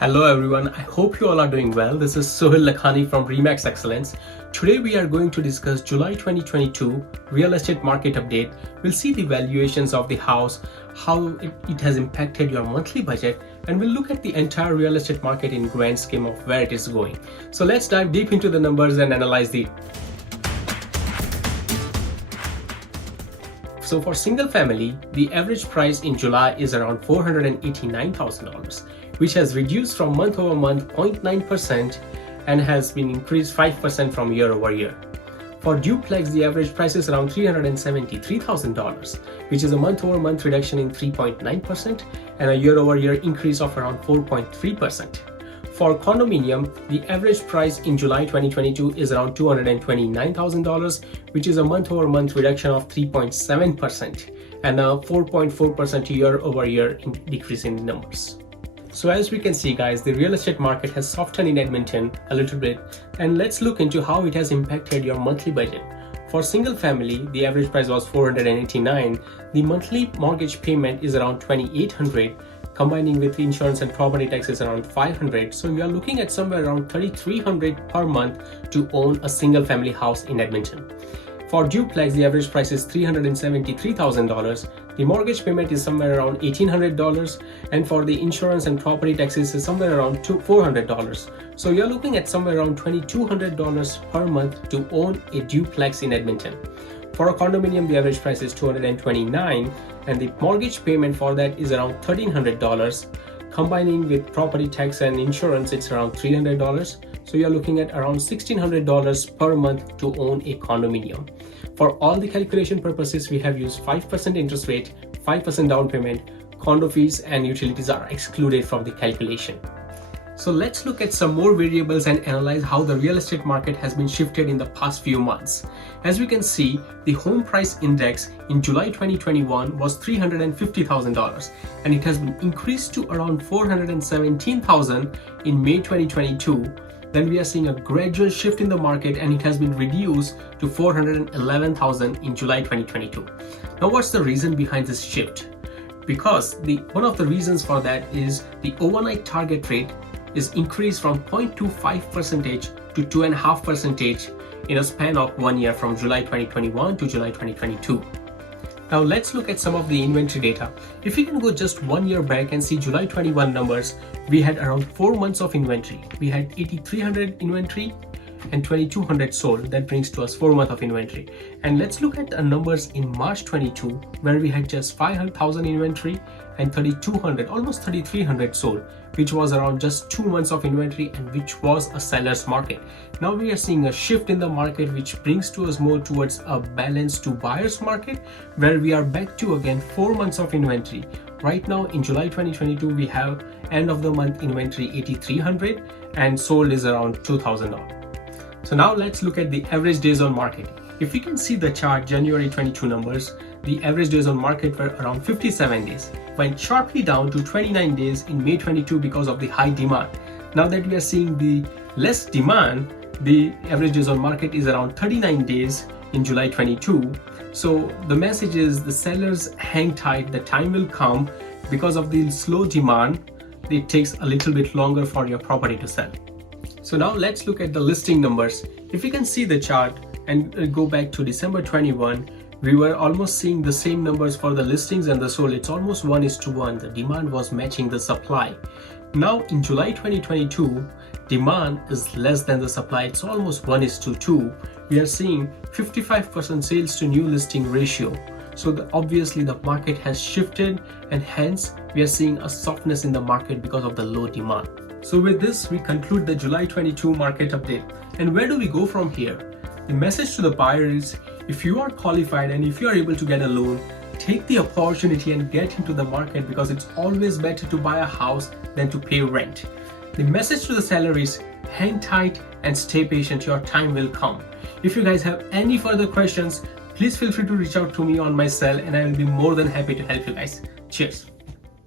Hello everyone, I hope you all are doing well. This is Sohil Lakhani from Remax Excellence. Today we are going to discuss July 2022 real estate market update. We'll see the valuations of the house, how it has impacted your monthly budget, and we'll look at the entire real estate market in grand scheme of where it is going. So let's dive deep into the numbers and analyze the. So for single family, the average price in July is around $489,000, which has reduced from month over month 0.9% and has been increased 5% from year over year. For duplex, the average price is around $373,000, which is a month over month reduction in 3.9% and a year over year increase of around 4.3%. For condominium, the average price in July 2022 is around $229,000, which is a month over month reduction of 3.7% and a 4.4% year over year decrease in numbers. So as we can see guys, the real estate market has softened in Edmonton a little bit, and let's look into how it has impacted your monthly budget. For single family, the average price was $489. The monthly mortgage payment is around $2,800. Combining with insurance and property taxes around $500. So you are looking at somewhere around $3,300 per month to own a single family house in Edmonton. For duplex, the average price is $373,000. The mortgage payment is somewhere around $1,800, and for the insurance and property taxes is somewhere around $400. So you're looking at somewhere around $2,200 per month to own a duplex in Edmonton. For a condominium, the average price is $229, and the mortgage payment for that is around $1,300. Combining with property tax and insurance, it's around $300. So you're looking at around $1,600 per month to own a condominium. For all the calculation purposes, we have used 5% interest rate, 5% down payment, condo fees, and utilities are excluded from the calculation. So let's look at some more variables and analyze how the real estate market has been shifted in the past few months. As we can see, the home price index in July 2021 was $350,000, and it has been increased to around $417,000 in May 2022. Then we are seeing a gradual shift in the market, and it has been reduced to $411,000 in July 2022. Now what's the reason behind this shift? Because one of the reasons for that is the overnight target rate is increased from 0.25% to 2.5% in a span of 1 year from July 2021 to July 2022. Now let's look at some of the inventory data. If we can go just 1 year back and see July 21 numbers, we had around 4 months of inventory. We had 8,300 inventory and 2,200 sold. That brings to us 4 months of inventory. And let's look at the numbers in March 22, where we had just 500,000 inventory and 3,200, almost 3,300 sold, which was around just 2 months of inventory and which was a seller's market. Now we are seeing a shift in the market, which brings to us more towards a balance to buyer's market, where we are back to again 4 months of inventory. Right now in July 2022, we have end of the month inventory 8,300 and sold is around $2,000. So now let's look at the average days on market. If we can see the chart, January 22 numbers, the average days on market were around 57 days, went sharply down to 29 days in May 22 because of the high demand. Now that we are seeing the less demand, the average days on market is around 39 days in July 22. So the message is the sellers hang tight, the time will come. Because of the slow demand, it takes a little bit longer for your property to sell. So now let's look at the listing numbers. If you can see the chart and go back to December 21, we were almost seeing the same numbers for the listings and the sold. It's almost 1:1. The demand was matching the supply. Now in July 2022, demand is less than the supply. It's almost 1:2. We are seeing 55% sales to new listing ratio. So obviously the market has shifted, and hence we are seeing a softness in the market because of the low demand. So with this, we conclude the July 22 market update. And where do we go from here? The message to the buyer is, if you are qualified and if you are able to get a loan, take the opportunity and get into the market, because it's always better to buy a house than to pay rent. The message to the seller is, hang tight and stay patient, your time will come. If you guys have any further questions, please feel free to reach out to me on my cell, and I will be more than happy to help you guys. Cheers.